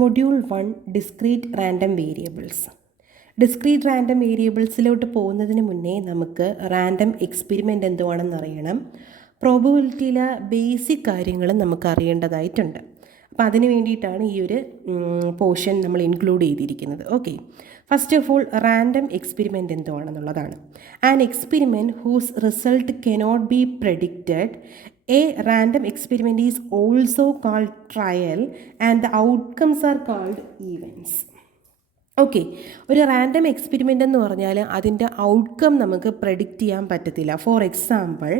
Module 1 discrete random variables. Discrete random വേരിയബിൾസിലോട്ട് പോകുന്നതിന് മുന്നേ നമുക്ക് റാൻഡം എക്സ്പെരിമെൻ്റ് എന്തുവാണെന്ന് അറിയണം. പ്രോബബിലിറ്റിയിലെ ബേസിക് കാര്യങ്ങളും നമുക്ക് അറിയേണ്ടതായിട്ടുണ്ട്. അപ്പോൾ അതിന് വേണ്ടിയിട്ടാണ് ഈ ഒരു പോർഷൻ നമ്മൾ ഇൻക്ലൂഡ് ചെയ്തിരിക്കുന്നത്. Okay, first of all random experiment എന്തുവാണെന്നുള്ളതാണ്. An experiment whose result cannot be predicted. A random experiment is also called trial and the outcomes are called events. Okay, ഒരു റാൻഡം എക്സ്പെരിമെൻ്റ് എന്ന് പറഞ്ഞാൽ അതിൻ്റെ outcome നമുക്ക് predict ചെയ്യാൻ പറ്റത്തില്ല. For example,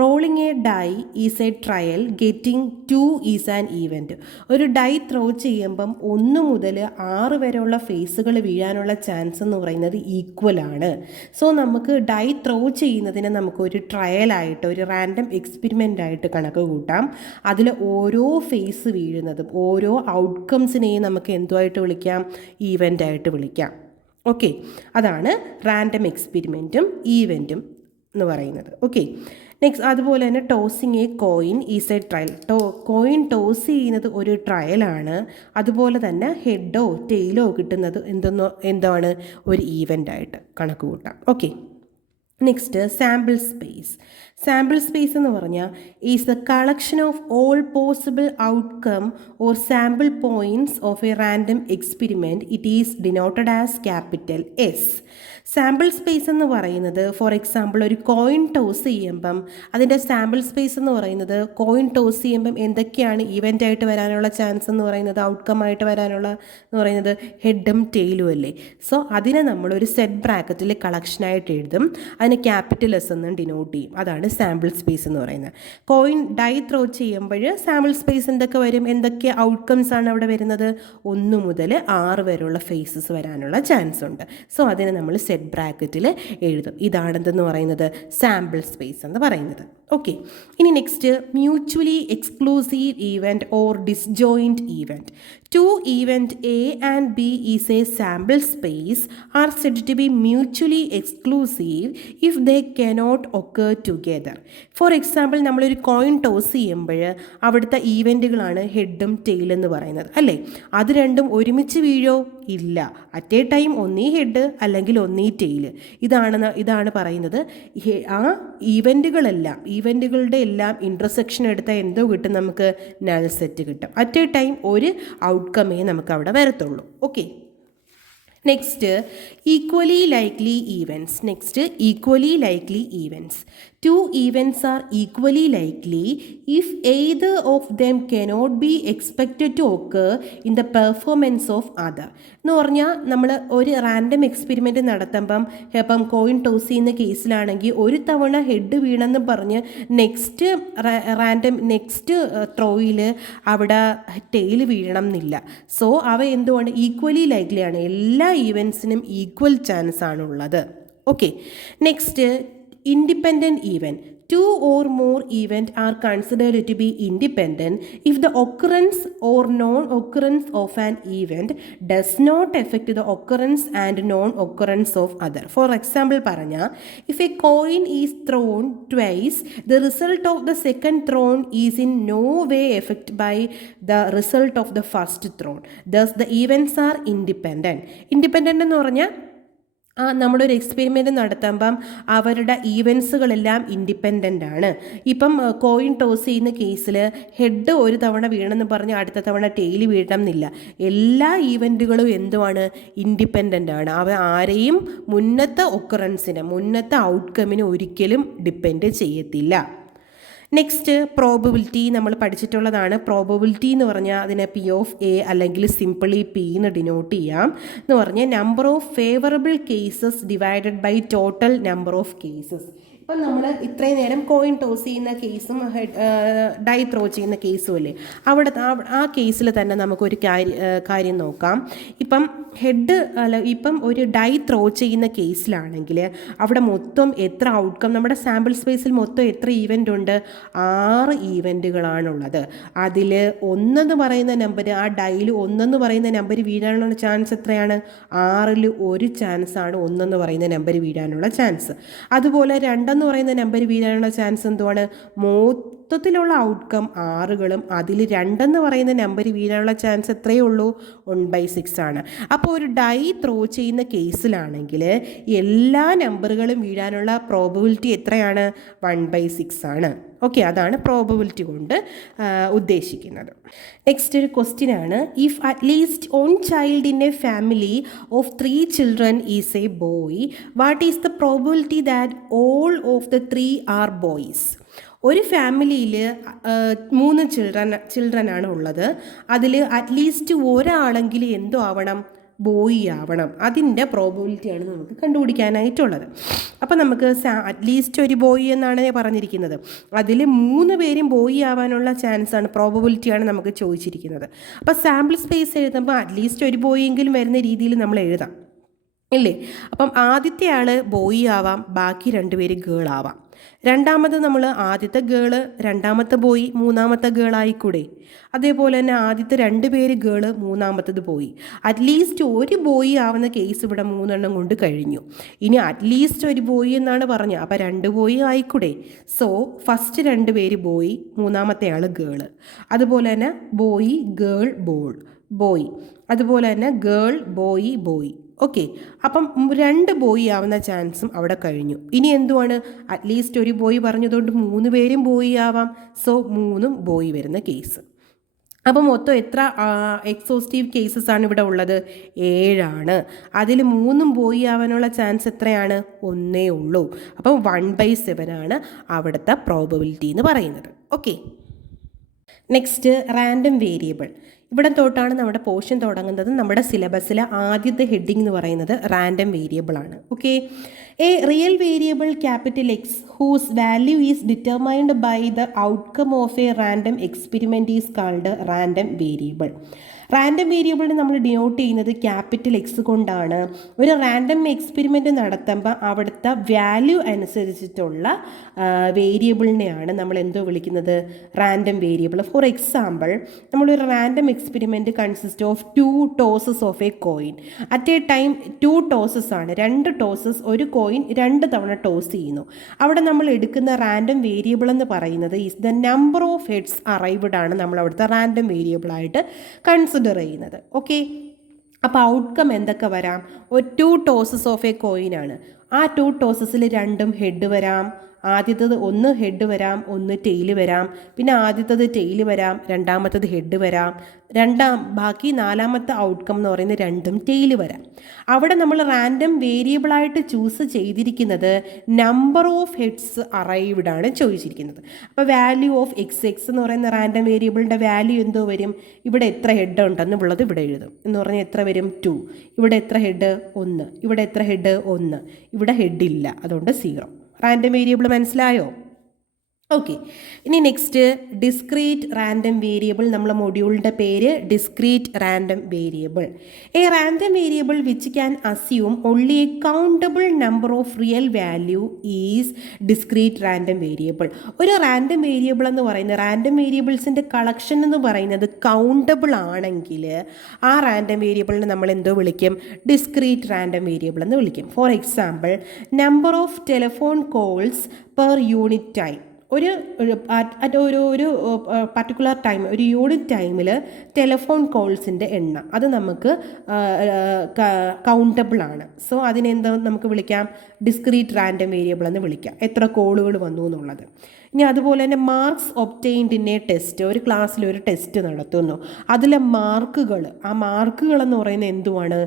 rolling a die is A trial, getting 2 is an event. ഒരു dye throw ചെയ്യുമ്പം 1 മുതൽ 6 വരെയുള്ള ഫേസുകൾ വീഴാനുള്ള ചാൻസ് എന്ന് പറയുന്നത് ഈക്വൽ ആണ്. സോ നമുക്ക് ഡൈ ത്രോ ചെയ്യുന്നതിന് നമുക്കൊരു ട്രയലായിട്ട്, ഒരു റാൻഡം എക്സ്പെരിമെൻ്റ് ആയിട്ട് കണക്ക് കൂട്ടാം. അതിൽ ഓരോ ഫേസ് വീഴുന്നതും ഓരോ ഔട്ട്കംസിനെയും നമുക്ക് എന്തുമായിട്ട് വിളിക്കാം? ഈവൻ്റ് ആയിട്ട് വിളിക്കാം. ഓക്കെ, അതാണ് റാൻഡം എക്സ്പെരിമെൻറ്റും ഈവൻറ്റും എന്ന് പറയുന്നത്. ഓക്കെ, നെക്സ്റ്റ് അതുപോലെ തന്നെ tossing A coin is A trial. Coin toss ചെയ്യുന്നത് ഒരു ട്രയലാണ്. അതുപോലെ തന്നെ ഹെഡോ ടെയിലോ കിട്ടുന്നത് എന്താണ് ഒരു ഈവൻ്റ് ആയിട്ട് കണക്ക് കൂട്ടാം. Okay, next sample space. Sample space എന്ന് പറഞ്ഞാൽ is the collection of all possible outcome or sample points of a random experiment. It is denoted as capital S. Sample space എന്ന് പറയുന്നത് ഫോർ എക്സാമ്പിൾ ഒരു coin toss ചെയ്യുമ്പം അതിൻ്റെ sample space എന്ന് പറയുന്നത് coin toss ചെയ്യുമ്പം എന്തൊക്കെയാണ് ഈവൻ്റ് ആയിട്ട് വരാനുള്ള ചാൻസ് എന്ന് പറയുന്നത്, ഔട്ട്കം ആയിട്ട് വരാനുള്ള എന്ന് പറയുന്നത് ഹെഡും ടെയിലും അല്ലേ. സോ അതിനെ നമ്മളൊരു സെറ്റ് ബ്രാക്കറ്റിൽ കളക്ഷനായിട്ട് എഴുതും. അതിന് ക്യാപിറ്റൽ എസ് എന്ന് ഡിനോട്ട് ചെയ്യും. അതാണ് സാമ്പിൾ സ്പേസ് എന്ന് പറയുന്നത്. കോയിൻ ഡൈ ത്രോ ചെയ്യുമ്പോൾ സാമ്പിൾ സ്പേസ് എന്തൊക്കെ വരും, എന്തൊക്കെ ഔട്ട്കംസ് ആണ് അവിടെ വരുന്നത്? 1 മുതൽ 6 വരെയുള്ള ഫേസസ് വരാനുള്ള ചാൻസ് ഉണ്ട്. സോ അതിനെ നമ്മൾ സെറ്റ് ബ്രാക്കറ്റിൽ എഴുതും. ഇതാണെന്തെന്ന് പറയുന്നത് സാമ്പിൾ സ്പേസ് എന്ന് പറയുന്നത്. ഓക്കെ, ഇനി next mutually exclusive event or disjoint event. 2 event A and B is a sample space are said to be mutually exclusive if they cannot occur together. For example, നമ്മളൊരു coin toss ചെയ്യുമ്പോൾ അവിടുത്തെ ഈവൻറ്റുകളാണ് ഹെഡും tail എന്ന് പറയുന്നത് അല്ലേ. അത് രണ്ടും ഒരുമിച്ച് വീഴോ? ഇല്ല. അറ്റ് എ ടൈം ഒന്നീ ഹെഡ് അല്ലെങ്കിൽ ഒന്നീ ടെയിൽ. ഇതാണ് പറയുന്നത്. ആ ഈവൻറ്റുകളുടെ എല്ലാം ഇൻ്റർസെക്ഷൻ എടുത്താൽ എന്തോ കിട്ടും? നമുക്ക് നൾ സെറ്റ് കിട്ടും. അറ്റ് എ ടൈം ഒരു ഔട്ട്കമേ നമുക്ക് അവിടെ വരത്തുള്ളൂ. Okay, next equally likely events. 2 events are equally likely if either of them cannot be expected to occur in the performance of other. എന്ന് പറഞ്ഞാൽ നമ്മൾ ഒരു റാൻഡം എക്സ്പെരിമെൻറ്റ് നടത്തുമ്പം ഇപ്പം കോയിൻ ടോസ് ചെയ്യുന്ന കേസിലാണെങ്കിൽ ഒരു തവണ ഹെഡ് വീണെന്ന് പറഞ്ഞ് നെക്സ്റ്റ് ത്രോയിൽ അവിടെ ടെയിൽ വീഴണം എന്നില്ല. സോ അവ എന്തുകൊണ്ട് ഈക്വലി ലൈക്ലി ആണ്. എല്ലാ ഈവൻസിനും ഈക്വൽ ചാൻസ് ആണുള്ളത്. Okay, next independent event. 2 or more events are considered to be independent if the occurrence or non-occurrence of an event does not affect the occurrence and non-occurrence of other. For example, if a coin is thrown twice, the result of the second thrown is in no way affected by the result of the first thrown. Thus, the events are independent. Independent എന്ന് പറഞ്ഞാൽ നമ്മളൊരു experiment നടത്തുമ്പം അവരുടെ ഈവൻസുകളെല്ലാം independent ആണ്. ഇപ്പം coin toss ചെയ്യുന്ന കേസിൽ head ഒരു തവണ വീണെന്ന് പറഞ്ഞ് അടുത്ത തവണ ടെയിൽ വീഴണം എന്നില്ല. എല്ലാ ഈവൻറ്റുകളും എന്തുമാണ്? ഇൻഡിപെൻഡൻ്റ് ആണ്. അവ ആരെയും മുന്നത്തെ ഔട്ട്കമ്മിന് ഒരിക്കലും ഡിപ്പെൻഡ് ചെയ്യത്തില്ല. നെക്സ്റ്റ് പ്രോബബിലിറ്റി നമ്മൾ പഠിച്ചിട്ടുള്ളതാണ്. പ്രോബബിലിറ്റി എന്ന് പറഞ്ഞാൽ അതിനെ പി ഓഫ് എ അല്ലെങ്കിൽ സിംപിളി പി എന്ന് ഡിനോട്ട് ചെയ്യാം. എന്ന് പറഞ്ഞാൽ number of favourable cases divided by total number of cases. ഇപ്പം നമ്മൾ ഇത്രയും നേരം കോയിൻ ടോസ് ചെയ്യുന്ന കേസും ഡൈ ത്രോ ചെയ്യുന്ന കേസും അല്ലേ, ആ കേസിൽ തന്നെ നമുക്കൊരു കാര്യം നോക്കാം. ഇപ്പം ഒരു ഡൈ ത്രോ ചെയ്യുന്ന കേസിലാണെങ്കിൽ അവിടെ മൊത്തം എത്ര ഔട്ട്കം, നമ്മുടെ സാമ്പിൾ സ്പേസിൽ മൊത്തം എത്ര ഈവൻ്റ് ഉണ്ട്? 6 ഈവൻറ്റുകളാണുള്ളത്. അതിൽ 1 പറയുന്ന നമ്പർ, ആ ഡൈയിൽ 1 പറയുന്ന നമ്പർ വീഴാനുള്ള ചാൻസ് എത്രയാണ്? 6ൽ 1 ചാൻസാണ് 1 പറയുന്ന നമ്പർ വീഴാനുള്ള ചാൻസ്. അതുപോലെ 2 പറയുന്ന നമ്പർ വീഴാനുള്ള ചാൻസ് എന്തുവാണ്? മൊത്തത്തിലുള്ള ഔട്ട്കം 6കളും അതിൽ 2 എന്ന് പറയുന്ന നമ്പർ വീഴാനുള്ള ചാൻസ് എത്രയേ ഉള്ളൂ? 1/6 ആണ്. അപ്പോൾ ഒരു ഡൈ ത്രോ ചെയ്യുന്ന കേസിലാണെങ്കിൽ എല്ലാ നമ്പറുകളും വീഴാനുള്ള പ്രോബബിലിറ്റി എത്രയാണ്? 1/6 ആണ്. ഓക്കെ, അതാണ് പ്രോബബിലിറ്റി കൊണ്ട് ഉദ്ദേശിക്കുന്നത്. നെക്സ്റ്റ് ഒരു ക്വസ്റ്റ്യൻ ആണ്, if at least 1 child in a family of 3 children is a boy, what is the probability that all of the 3 are boys? ഒരു ഫാമിലിയിൽ 3 ചിൽഡ്രൻ ആണ് ഉള്ളത്. അതിൽ അറ്റ്ലീസ്റ്റ് ഒരാളെങ്കിലും എന്തോ ആവണം? ബോയ് ആവണം. അതിൻ്റെ പ്രോബബിലിറ്റിയാണ് നമുക്ക് കണ്ടുപിടിക്കാനായിട്ടുള്ളത്. അപ്പോൾ നമുക്ക് അറ്റ്ലീസ്റ്റ് ഒരു ബോയ് എന്നാണ് പറഞ്ഞിരിക്കുന്നത്. അതിൽ 3 പേരും ബോയ് ആവാനുള്ള ചാൻസാണ്, പ്രോബബിലിറ്റിയാണ് നമുക്ക് ചോദിച്ചിരിക്കുന്നത്. അപ്പോൾ സാമ്പിൾ സ്പേസ് എഴുതുമ്പോൾ അറ്റ്ലീസ്റ്റ് ഒരു ബോയ് എങ്കിലും വരുന്ന രീതിയിൽ നമ്മൾ എഴുതാം, ഇല്ലേ? അപ്പം ആദ്യത്തെ ആൾ ബോയ് ആവാം, ബാക്കി 2 പേര് ഗേൾ ആവാം. രണ്ടാമത് നമ്മൾ ആദ്യത്തെ ഗേള്, രണ്ടാമത്തെ ബോയ്, മൂന്നാമത്തെ ഗേൾ ആയിക്കൂടെ? അതേപോലെ തന്നെ ആദ്യത്തെ 2 പേര് ഗേള്, മൂന്നാമത്തത് ബോയ്. അറ്റ്ലീസ്റ്റ് ഒരു ബോയ് ആവുന്ന കേസ് ഇവിടെ 3 എണ്ണം കൊണ്ട് കഴിഞ്ഞു. ഇനി അറ്റ്ലീസ്റ്റ് ഒരു ബോയ് എന്നാണ് പറഞ്ഞത്, അപ്പോൾ 2 ബോയ് ആയിക്കൂടെ? സോ ഫസ്റ്റ് 2 പേര് ബോയ്, മൂന്നാമത്തെ ആൾ ഗേള്. അതുപോലെ തന്നെ ബോയ് ഗേൾ ബോയ്, അതുപോലെ തന്നെ ഗേൾ ബോയ് ബോയ്. ഓക്കെ, അപ്പം 2 ബോയ് ആവുന്ന ചാൻസും അവിടെ കഴിഞ്ഞു. ഇനി എന്തുവാണ്? അറ്റ്ലീസ്റ്റ് ഒരു ബോയ് പറഞ്ഞതുകൊണ്ട് 3 പേരും ബോയ് ആവാം. സോ 3 ബോയ് വരുന്ന കേസ്. അപ്പം മൊത്തം എത്ര എക്സോസ്റ്റീവ് കേസസ് ആണ് ഇവിടെ ഉള്ളത്? 7 ആണ്. അതിൽ 3 ബോയ് ആവാനുള്ള ചാൻസ് എത്രയാണ്? 1 ഉള്ളൂ. അപ്പം 1/7 ആണ് അവിടുത്തെ പ്രോബബിലിറ്റി എന്ന് പറയുന്നത്. Okay, next random variable. ഇവിടെ തൊട്ടാണ് നമ്മുടെ പോർഷൻ തുടങ്ങുന്നത്. നമ്മുടെ സിലബസിലെ ആദ്യത്തെ ഹെഡിങ് എന്ന് പറയുന്നത് റാൻഡം വേരിയബിൾ ആണ്. Okay, a real variable capital X whose value is determined by the outcome of a random experiment is called random variable. Random വേരിയബിളിനെ നമ്മൾ ഡിനോട്ട് ചെയ്യുന്നത് ക്യാപിറ്റൽ X കൊണ്ടാണ്. ഒരു റാൻഡം എക്സ്പെരിമെൻറ്റ് നടത്തുമ്പോൾ അവിടുത്തെ വാല്യൂ അനുസരിച്ചിട്ടുള്ള വേരിയബിളിനെയാണ് നമ്മൾ എന്തോ വിളിക്കുന്നത്? Random variable. ഫോർ എക്സാമ്പിൾ, നമ്മളൊരു random experiment consist of 2 tosses of a coin. At a time 2 tosses ആണ്, 2 ടോസസ്, ഒരു കോയിൻ 2 തവണ ടോസ് ചെയ്യുന്നു. അവിടെ നമ്മൾ എടുക്കുന്ന റാൻഡം വേരിയബിൾ എന്ന് പറയുന്നത് is the number of heads arrived ആണ് നമ്മൾ അവിടുത്തെ റാൻഡം വേരിയബിളായിട്ട് കൺസിഡർ ചെയ്യുന്നത്. ഓക്കെ, അപ്പോൾ ഔട്ട്കം എന്തൊക്കെ വരാം? ഒരു 2 ടോസസ് ഓഫ് എ കോയിനാണ്. ആ 2 ടോസസിൽ 2 ഹെഡ് വരാം. ആദ്യത്തത് 1 ഹെഡ് വരാം, 1 ടെയിൽ വരാം. പിന്നെ ആദ്യത്തത് ടെയിൽ വരാം, രണ്ടാമത്തത് ഹെഡ് വരാം. ബാക്കി 4ാമത്തെ ഔട്ട്കം എന്ന് പറയുന്നത് 2ഉം ടെയിൽ വരാം. അവിടെ നമ്മൾ റാൻഡം വേരിയബിളായിട്ട് ചൂസ് ചെയ്തിരിക്കുന്നത് നമ്പർ ഓഫ് ഹെഡ്സ് അറൈവ്ഡ് ആണ് ചോദിച്ചിരിക്കുന്നത്. അപ്പോൾ വാല്യൂ ഓഫ് എക്സ് എന്ന് പറയുന്ന റാൻഡം വേരിയബിളിൻ്റെ വാല്യൂ എന്തോ വരും? ഇവിടെ എത്ര ഹെഡ് ഉണ്ടെന്നുള്ളത് ഇവിടെ എഴുതും. എന്ന് പറഞ്ഞാൽ എത്ര വരും? 2. ഇവിടെ എത്ര ഹെഡ്? 1. ഇവിടെ എത്ര ഹെഡ്? 1. ഇവിടെ ഹെഡില്ല, അതുകൊണ്ട് 0. റാൻഡം വേരിയബിൾ മനസ്സിലായോ? ഓക്കെ, ഇനി നെക്സ്റ്റ് ഡിസ്ക്രീറ്റ് റാൻഡം വേരിയബിൾ. നമ്മളെ മൊഡ്യൂളിൻ്റെ പേര് discrete random variable. A random variable which can assume only A countable number of real value is discrete random variable. ഒരു റാൻഡം വേരിയബിൾ എന്ന് പറയുന്നത്, റാൻഡം വേരിയബിൾസിൻ്റെ കളക്ഷൻ എന്ന് പറയുന്നത് countable ആണെങ്കിൽ ആ റാൻഡം വേരിയബിളിനെ നമ്മൾ എന്തോ വിളിക്കും? ഡിസ്ക്രീറ്റ് റാൻഡം വേരിയബിൾ എന്ന് വിളിക്കും. For example, number of telephone calls per unit time. ഒരു പർട്ടിക്കുലർ ടൈം, ഒരു യൂണിറ്റ് ടൈമിൽ ടെലിഫോൺ കോൾസിൻ്റെ എണ്ണം അത് നമുക്ക് കൗണ്ടബിൾ ആണ്. സോ അതിനെന്താ നമുക്ക് വിളിക്കാം? ഡിസ്ക്രീറ്റ് റാൻഡം വേരിയബിൾ എന്ന് വിളിക്കാം, എത്ര കോളുകൾ വന്നു എന്നുള്ളത്. ഇനി അതുപോലെ തന്നെ marks obtained in A test. ഒരു ക്ലാസ്സിൽ ഒരു ടെസ്റ്റ് നടത്തുന്നു, അതിലെ മാർക്കുകൾ, ആ മാർക്കുകൾ എന്ന് പറയുന്നത് എന്തുവാണ്?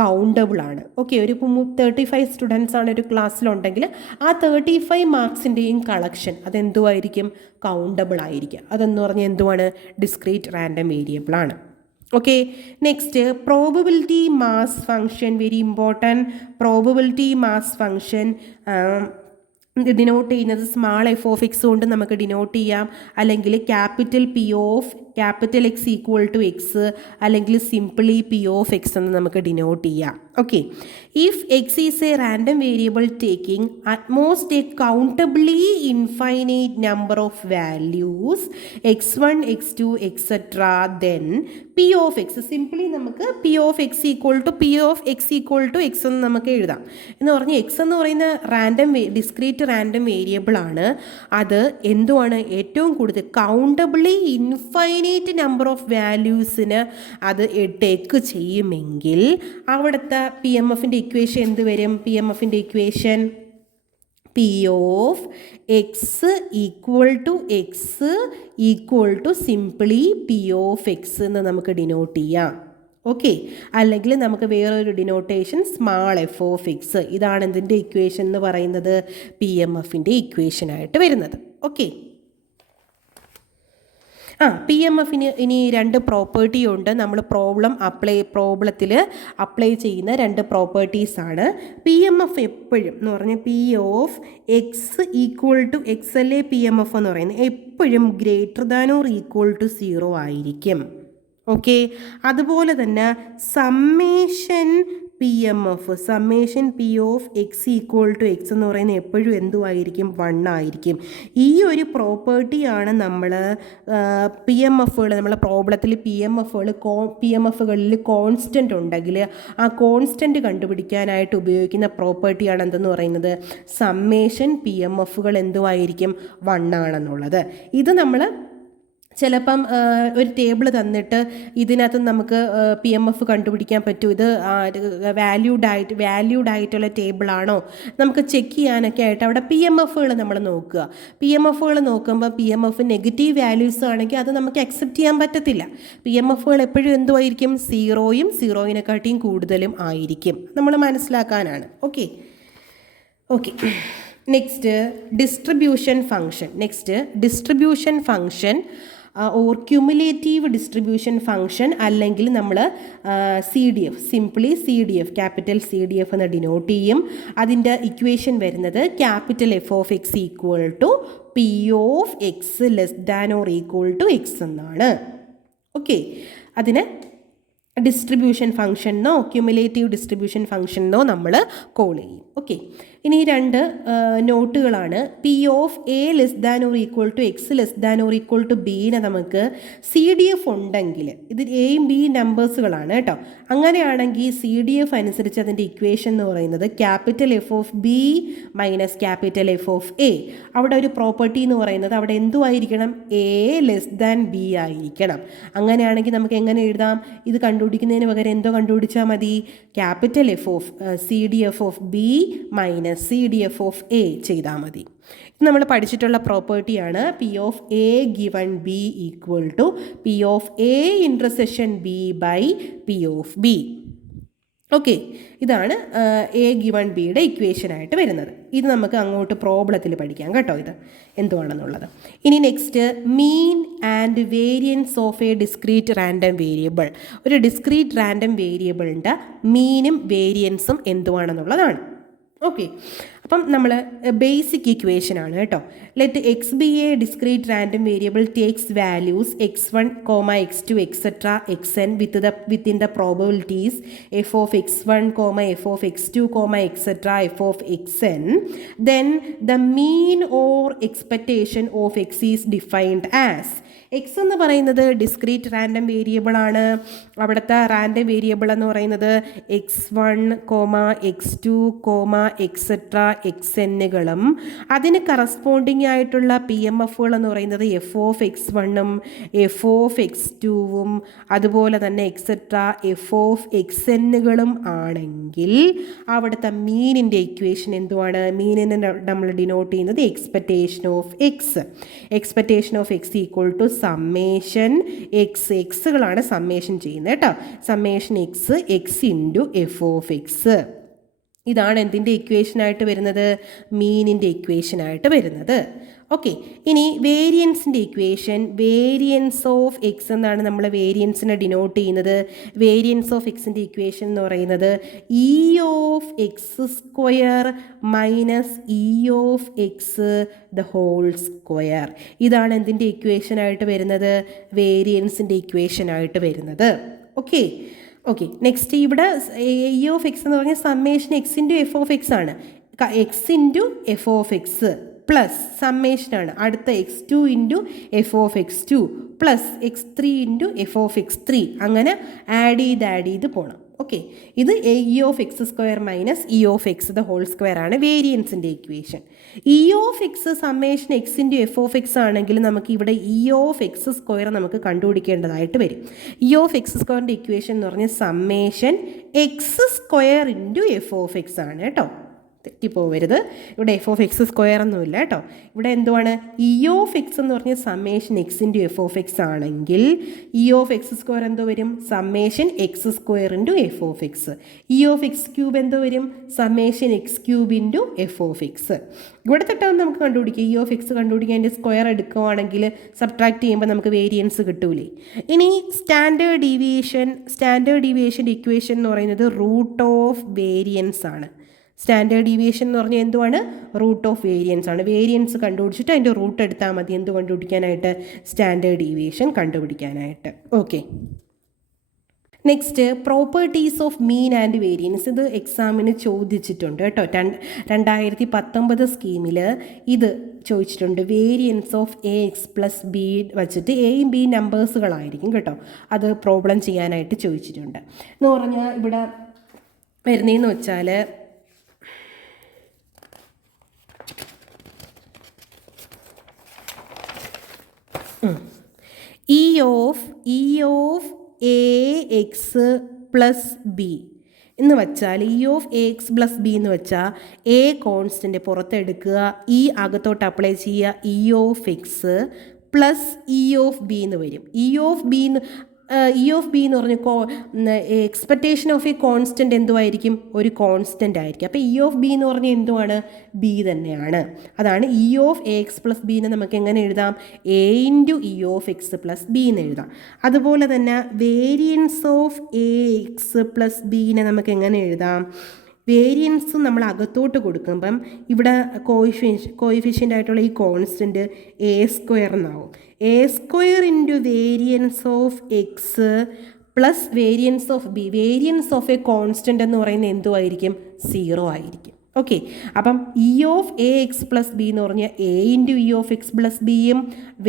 കൗണ്ടബിൾ ആണ്. ഓക്കെ, ഒരു 35 സ്റ്റുഡൻസ് ആണ് ഒരു ക്ലാസ്സിലുണ്ടെങ്കിൽ ആ 35 മാർക്സിൻ്റെയും കളക്ഷൻ അതെന്തുമായിരിക്കും? കൗണ്ടബിൾ ആയിരിക്കും. അതെന്ന് പറഞ്ഞാൽ എന്തുവാണ്? ഡിസ്ക്രീറ്റ് റാൻഡം വേരിയബിൾ ആണ്. Okay, next probability mass function. Very important. Probability mass function denote ചെയ്യുന്നത് സ്മാൾ f of x കൊണ്ട് നമുക്ക് ഡിനോട്ട് ചെയ്യാം, അല്ലെങ്കിൽ capital P of capital X equal to x അല്ലെങ്കിൽ സിംപിളി പി ഓഫ് എക്സ് എന്ന് നമുക്ക് denote ചെയ്യാം. Okay, if X is a random variable taking at most a countably infinite number of values x1 x2 etcetera then P of X, simply നമുക്ക് P of X equal to P of X equal to x എന്ന് നമുക്ക് എഴുതാം. എന്ന് പറഞ്ഞാൽ X എന്ന് പറയുന്ന discrete random variable ആണ്. അത് എന്തുവാണ് ഏറ്റവും കൂടുതൽ കൗണ്ടബിളി ഇൻഫൈനൈറ്റ് നമ്പർ ഓഫ് വാല്യൂസിന് അത് ടേക്ക് ചെയ്യുമെങ്കിൽ അവിടുത്തെ പി എം എഫിൻ്റെ ഇക്വേഷൻ എന്ത് വരും? പി എം എഫിൻ്റെ equation P of X equal to x equal to simply P of X എന്ന് നമുക്ക് ഡിനോട്ട് ചെയ്യാം. ഓക്കെ, അല്ലെങ്കിൽ നമുക്ക് വേറൊരു denotation small f of X, ഇതാണ് എന്തിൻ്റെ ഇക്വേഷൻ എന്ന് പറയുന്നത്? പി എം എഫിൻ്റെ ഇക്വേഷനായിട്ട് വരുന്നത്. ഓക്കെ, പി എം എഫിന് ഇനി രണ്ട് പ്രോപ്പർട്ടി ഉണ്ട്. നമ്മൾ പ്രോബ്ലത്തിൽ അപ്ലൈ ചെയ്യുന്ന രണ്ട് പ്രോപ്പർട്ടീസാണ്. പി എം എഫ് എപ്പോഴും എന്ന് പറഞ്ഞാൽ P of X equal to x അല്ലേ പി എം എഫ് എന്ന് പറയുന്നത് എപ്പോഴും greater than or equal to 0 ആയിരിക്കും. ഓക്കെ, അതുപോലെ തന്നെ summation P M F, summation P of X equal to x എന്ന് പറയുന്നത് എപ്പോഴും എന്തുമായിരിക്കും? 1 ആയിരിക്കും. ഈ ഒരു പ്രോപ്പർട്ടിയാണ് നമ്മൾ പി എം എഫുകൾ, നമ്മളെ പ്രോബ്ലത്തിൽ പി എം എഫുകളിൽ കോൺസ്റ്റൻ്റ് ഉണ്ടെങ്കിൽ ആ കോൺസ്റ്റൻ്റ് കണ്ടുപിടിക്കാനായിട്ട് ഉപയോഗിക്കുന്ന പ്രോപ്പർട്ടിയാണ് എന്തെന്ന് പറയുന്നത്? സമ്മേഷൻ പി എം എഫുകൾ എന്തുമായിരിക്കും? 1 ആണെന്നുള്ളത്. ഇത് നമ്മൾ ചിലപ്പം ഒരു ടേബിൾ തന്നിട്ട് ഇതിനകത്ത് നമുക്ക് പി എം എഫ് കണ്ടുപിടിക്കാൻ പറ്റും, ഇത് വാല്യൂഡ് ആയിട്ടുള്ള ടേബിളാണോ നമുക്ക് ചെക്ക് ചെയ്യാനൊക്കെ ആയിട്ട് അവിടെ പി എം എഫുകൾ നമ്മൾ നോക്കുക. പി എം എഫുകൾ നോക്കുമ്പോൾ P M F negative values ആണെങ്കിൽ അത് നമുക്ക് അക്സെപ്റ്റ് ചെയ്യാൻ പറ്റത്തില്ല. പി എം എഫുകൾ എപ്പോഴും എന്തുമായിരിക്കും? 0യും 0നെക്കാട്ടിയും കൂടുതലും ആയിരിക്കും. നമ്മൾ മനസ്സിലാക്കാനാണ്. Okay, next distribution function or cumulative distribution function, അല്ലെങ്കിൽ നമ്മൾ C D F, simply C D F, capital C D F എന്ന് ഡിനോട്ട് ചെയ്യും. അതിൻ്റെ ഇക്വേഷൻ വരുന്നത് capital F of X equal to P of X less than or equal to X എന്നാണ്. Okay, അതിന് distribution function എന്നോ cumulative distribution function എന്നോ നമ്മൾ call ചെയ്യും. ഓക്കെ, ഇനി രണ്ട് നോട്ടുകളാണ്. P of A less than or equal to X less than or equal to ബീനെ നമുക്ക് സി ഡി എഫ് ഉണ്ടെങ്കിൽ, ഇത് എയും ബി നമ്പേഴ്സുകളാണ് കേട്ടോ, അങ്ങനെയാണെങ്കിൽ സി ഡി എഫ് അനുസരിച്ച് അതിൻ്റെ ഇക്വേഷൻ എന്ന് പറയുന്നത് capital F of B minus capital F of A. അവിടെ ഒരു പ്രോപ്പർട്ടി എന്ന് പറയുന്നത് അവിടെ എന്തുമായിരിക്കണം? എ ലെസ് ദാൻ ബി ആയിരിക്കണം. അങ്ങനെയാണെങ്കിൽ നമുക്ക് എങ്ങനെ എഴുതാം? ഇത് കണ്ടുപിടിക്കുന്നതിന് പകരം എന്തോ കണ്ടുപിടിച്ചാൽ മതി? Capital F of C D F of B minus C D F of A ചെയ്താൽ മതി. ഇത് നമ്മൾ പഠിച്ചിട്ടുള്ള പ്രോപ്പർട്ടിയാണ്. P of A given B equal to P of A intersection B by P of B. Okay, ഇതാണ് A given ബിയുടെ ഇക്വേഷനായിട്ട് വരുന്നത്. ഇത് നമുക്ക് അങ്ങോട്ട് പ്രോബ്ലത്തിൽ പഠിക്കാം കേട്ടോ, ഇത് എന്തുവാണെന്നുള്ളത്. ഇനി next, mean and variance of a discrete random variable. ഒരു ഡിസ്ക്രീറ്റ് റാൻഡം വേരിയബിളിൻ്റെ മീനും വേരിയൻസും എന്തുവാണെന്നുള്ളതാണ്. ഓക്കെ, അപ്പം നമ്മൾ ബേസിക് ഇക്വേഷനാണ് കേട്ടോ. Let X be a discrete random variable takes values x1, x2 etcetera xn within the probabilities f of x1, f of x2, etcetera f of xn. Then the mean or expectation of x is defined as. X എന്ന് പറയുന്നത് discrete random variable ആണ്. അവിടുത്തെ random variable എന്ന് പറയുന്നത് x1, x2, etcetera xnകളും അതിന് corresponding ആയിട്ടുള്ള P M എഫുകൾ എന്ന് പറയുന്നത് എഫ് ഓഫ് x1ഉം എഫ് ഓഫ് x2ഉം അതുപോലെ തന്നെ എക്സെട്ര എഫ് ഓഫ് xnകളും ആണെങ്കിൽ അവിടുത്തെ മീനിൻ്റെ ഇക്വേഷൻ എന്തുവാണ്? മീനിനെ നമ്മൾ ഡിനോട്ട് ചെയ്യുന്നത് expectation of X. Expectation of X equal to summation എക്സുകളാണ് സമ്മേഷൻ ചെയ്യുന്നത് കേട്ടോ. Summation X into F of X. ഇതാണ് എന്തിൻ്റെ ഇക്വേഷനായിട്ട് വരുന്നത്? മീനിൻ്റെ ഇക്വേഷനായിട്ട് വരുന്നത്. ഓക്കെ, ഇനി വേരിയൻസിൻ്റെ ഇക്വേഷൻ, വേരിയൻസ് ഓഫ് എക്സ് എന്നാണ് നമ്മൾ വേരിയൻസിനെ ഡിനോട്ട് ചെയ്യുന്നത്. വേരിയൻസ് ഓഫ് എക്സിൻ്റെ ഇക്വേഷൻ എന്ന് പറയുന്നത് E of X square minus E of X the whole square. ഇതാണ് എന്തിൻ്റെ ഇക്വേഷനായിട്ട് വരുന്നത്? വേരിയൻസിൻ്റെ ഇക്വേഷനായിട്ട് വരുന്നത്. ഓക്കെ ഓക്കെ നെക്സ്റ്റ് ഇവിടെ ഇ ഓഫ് എക്സ് എന്ന് പറഞ്ഞാൽ summation X into F of X ആണ്. X into F of X plus സമ്മേഷനാണ് അടുത്ത X two into F of X two plus X three into F of X three, അങ്ങനെ add ചെയ്ത് പോകണം. Okay, ഇത് E of X square minus E of X the whole square ആണ് വേരിയൻസിൻ്റെ equation. E of X summation X into F of X ആണെങ്കിൽ നമുക്ക് ഇവിടെ E of X square നമുക്ക് കണ്ടുപിടിക്കേണ്ടതായിട്ട് വരും. ഇ ഓഫ് എക്സ് സ്ക്വയറിൻ്റെ ഇക്വേഷൻ എന്ന് പറഞ്ഞാൽ summation X square into F of X ആണ് കേട്ടോ, തെറ്റിപ്പോവരുത്. ഇവിടെ എഫ് ഓഫ് എക്സ് സ്ക്വയർ ഒന്നുമില്ല കേട്ടോ. ഇവിടെ എന്തുവാണ്? ഇ ഓഫ് എക്സ് എന്ന് പറഞ്ഞാൽ summation X into F of X ആണെങ്കിൽ ഇ ഓഫ് എക്സ് സ്ക്വയർ എന്തോ വരും? Summation X square into F of X. E of X cube എന്തോ വരും? Summation X cube into F of X. ഇവിടുത്തെ term നമുക്ക് കണ്ടുപിടിക്കാം. ഇ ഓഫ് എക്സ് കണ്ടുപിടിക്കാൻ അതിൻ്റെ സ്ക്വയർ എടുക്കുകയാണെങ്കിൽ സബ്ട്രാക്ട് ചെയ്യുമ്പോൾ നമുക്ക് വേരിയൻസ് കിട്ടൂലേ. ഇനി സ്റ്റാൻഡേർഡ് ഡീവിയേഷൻ്റെ ഇക്വേഷൻ എന്ന് പറയുന്നത് റൂട്ട് ഓഫ് വേരിയൻസ് ആണ്. സ്റ്റാൻഡേർഡ് ഡീവിയേഷൻ എന്ന് പറഞ്ഞാൽ എന്തുവാണ്? റൂട്ട് ഓഫ് വേരിയൻസ് ആണ്. വേരിയൻസ് കണ്ടുപിടിച്ചിട്ട് അതിൻ്റെ റൂട്ട് എടുത്താൽ മതി. എന്ത് കണ്ടുപിടിക്കാനായിട്ട്? സ്റ്റാൻഡേർഡ് ഡീവിയേഷൻ കണ്ടുപിടിക്കാനായിട്ട്. Okay, next properties of mean and variance. ഇത് എക്സാമിന് ചോദിച്ചിട്ടുണ്ട് കേട്ടോ. 2019 സ്കീമിൽ ഇത് ചോദിച്ചിട്ടുണ്ട്. Variance of A X plus B വച്ചിട്ട് എയും ബി നമ്പേഴ്സുകളായിരിക്കും കേട്ടോ. അത് പ്രോബ്ലം ചെയ്യാനായിട്ട് ചോദിച്ചിട്ടുണ്ട്. എന്ന് പറഞ്ഞാൽ ഇവിടെ വരുന്നതെന്ന് വെച്ചാൽ E of A X plus B എന്ന് വെച്ചാൽ E of A X plus B എന്ന് വെച്ചാൽ എ കോൺസ്റ്റൻ്റ് പുറത്തെടുക്കുക, ഇ അകത്തോട്ട് അപ്ലൈ ചെയ്യുക, E of X plus E of B എന്ന് വരും. ഇ ഓഫ് ബി എന്ന് പറഞ്ഞ എക്സ്പെക്റ്റേഷൻ ഓഫ് എ കോൺസ്റ്റൻ്റ് എന്തുമായിരിക്കും? ഒരു കോൺസ്റ്റൻ്റ് ആയിരിക്കും. അപ്പോൾ ഇ ഓഫ് ബി എന്ന് പറഞ്ഞാൽ എന്തുവാണ്? ബി തന്നെയാണ്. അതാണ് E of A X plus B എന്ന് നമുക്ക് എങ്ങനെ എഴുതാം? A into E of X plus B എന്ന് എഴുതാം. അതുപോലെ തന്നെ variance of A X plus ബീനെ നമുക്ക് എങ്ങനെ എഴുതാം? വേരിയൻസ് നമ്മൾ അകത്തോട്ട് കൊടുക്കുമ്പം ഇവിടെ കോയിഫിഷ്യൻ്റ് ആയിട്ടുള്ള ഈ കോൺസ്റ്റൻറ്റ് എ സ്ക്വയർ എന്നാവും. A square into variance of X plus variance of B. Variance of A constant എന്ന് പറയുന്നത് എന്തുമായിരിക്കും? 0 ആയിരിക്കും. ഓക്കെ, അപ്പം E of A X plus B എന്ന് പറഞ്ഞാൽ A into E of X plus ബിയും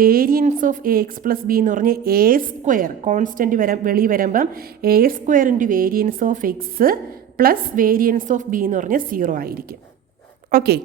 variance of A X plus B എന്ന് പറഞ്ഞാൽ എ സ്ക്വയർ കോൺസ്റ്റൻറ്റ് വെളി വരുമ്പം A square into variance of X plus variance of B എന്ന് പറഞ്ഞാൽ 0 ആയിരിക്കും. ഓക്കെ.